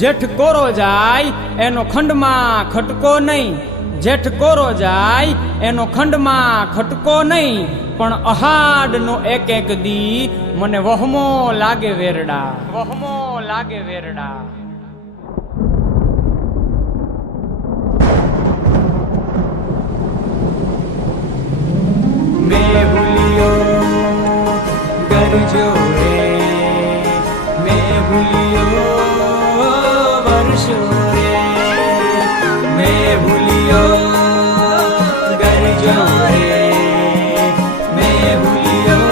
જેઠ કોરો જાય એનો ખંડમાં ખટકો નહીં, જેઠ કોરો જાય એનો ખંડમાં ખટકો નહીં, પણ અહાડનો એક એક દી મને વહમો લાગે વેરડા, વહમો લાગે વેરડા. મેં ભૂલ્યો ગરજો રે, મેં ભૂલ્યો વર્ષો રે, મેં ભૂલ્યો ગરજો રે, મેં ભૂલ્યો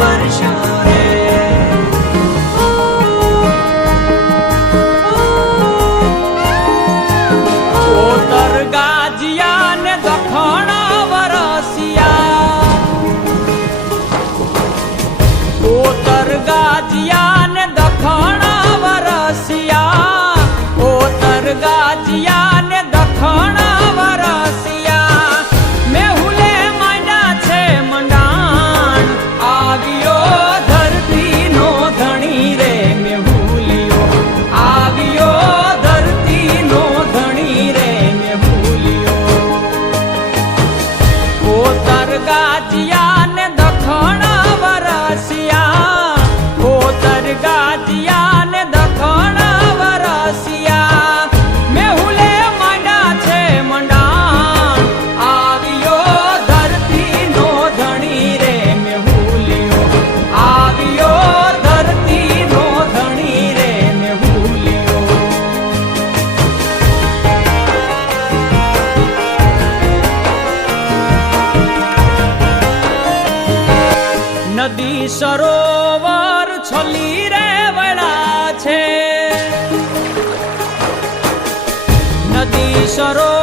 વર્ષો રે. ઉત્તર ગાજિયા ને દખણ ઉત્તર ગાજિયા ને દખણ વરસિયા, ઉત્તર ગાજિયા ને દખણ વરસિયા, મેહુલે માંડ્યા છે મંડાણ, આવ્યો ધરતી નો ધણી રે મેહુલિયો, આવ્યો ધરતી નો ધણી રે મેહુલિયો. ઉત્તર ગાજિયા ને દખણ ઉત્તર ગાજિયા ને દખણ વરસિયા, મેહુલે માંડ્યા છે મંડાણ, આવ્યો ધરતી નો ધણી રે મેહુલિયો, આવ્યો ધરતી નો ધણી રે મેહુલિયો. નદી સરોવર છલી રે વળા છે, નદી સરોવર